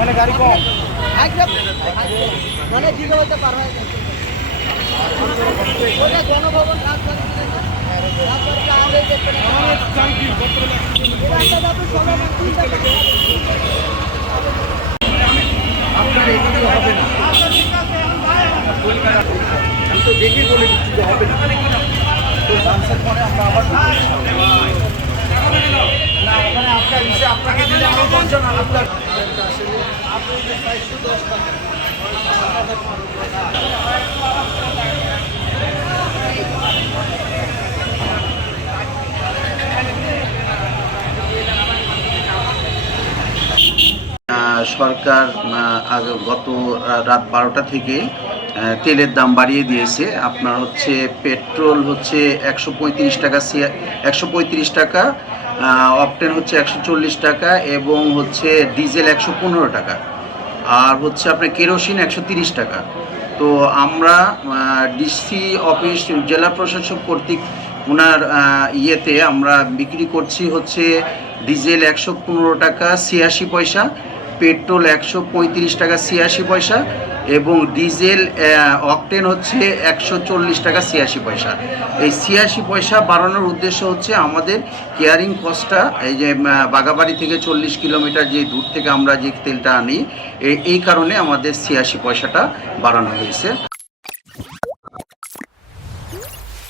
মানে গাড়ি কম মানে কি হতে পারবে ওটা জনভবন আপনার এগুলো হবে না আমি তো দেখে বলে দিচ্ছি যে হবে না তো ডান্সের পরে আমরা আবার না ওখানে আপনার ইসে আপনাকে দিলে আমার ৫ জন আপনার সরকার গত রাত ১২টা থেকে তেলের দাম বাড়িয়ে দিয়েছে। আপনার হচ্ছে পেট্রোল হচ্ছে ১৩৫ টাকা, ১৩৫ টাকা, অকটেন হচ্ছে ১৪০ টাকা এবং হচ্ছে ডিজেল ১১৫ টাকা, আর হচ্ছে আপনার কেরোসিন ১৩০ টাকা। তো আমরা ডিসি অফিস জেলা প্রশাসক কর্তৃক ওনার ইয়েতে আমরা বিক্রি করছি হচ্ছে ডিজেল ১১৫ টাকা ৮৬ পয়সা, পেট্রোল ১৩৫ টাকা ৮৬ পয়সা এবং ডিজেল অকটেন হচ্ছে ১৪০ টাকা ৮৬ পয়সা। এই ৮৬ পয়সা বাড়ানোর উদ্দেশ্য হচ্ছে আমাদের কেয়ারিং কস্টটা, এই যে বাগাবাড়ি থেকে ৪০ কিলোমিটার যে দূর থেকে আমরা যে তেলটা আনি, এই কারণে আমাদের ৮৬ পয়সাটা বাড়ানো হয়েছে।